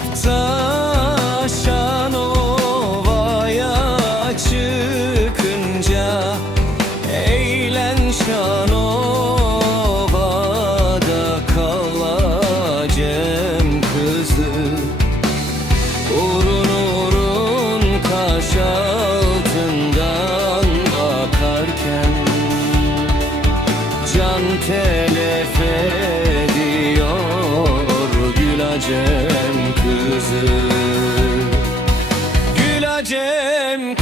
Çıkıp da Şanova'ya çıkınca Eğlen Şanova'da kalacağım kızım Uğrun uğrun kaş altından akarken Can telef ediyor gül acem. acem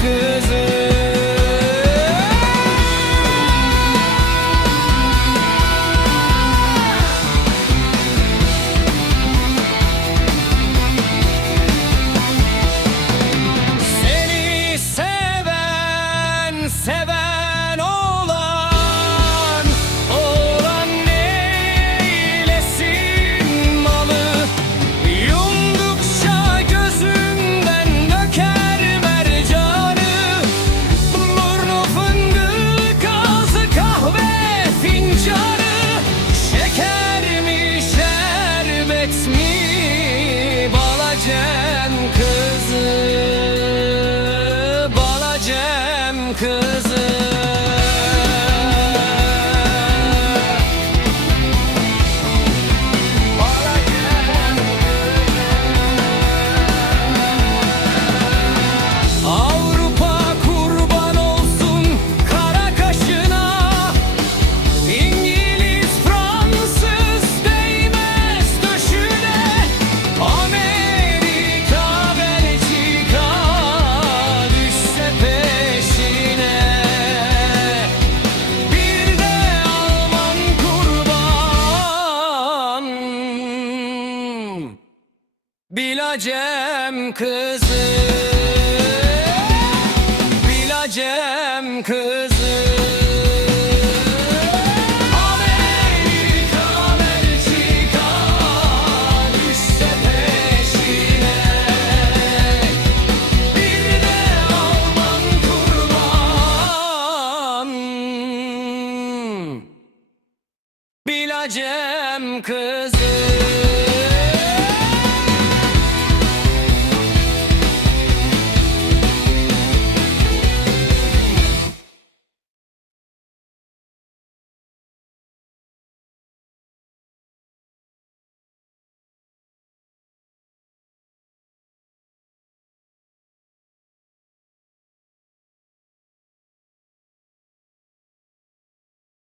Bilacem kızı. Bilacem kızı. Amerika, Amerika Düşse peşine Bir de Alman kurban. Bilacem kızı.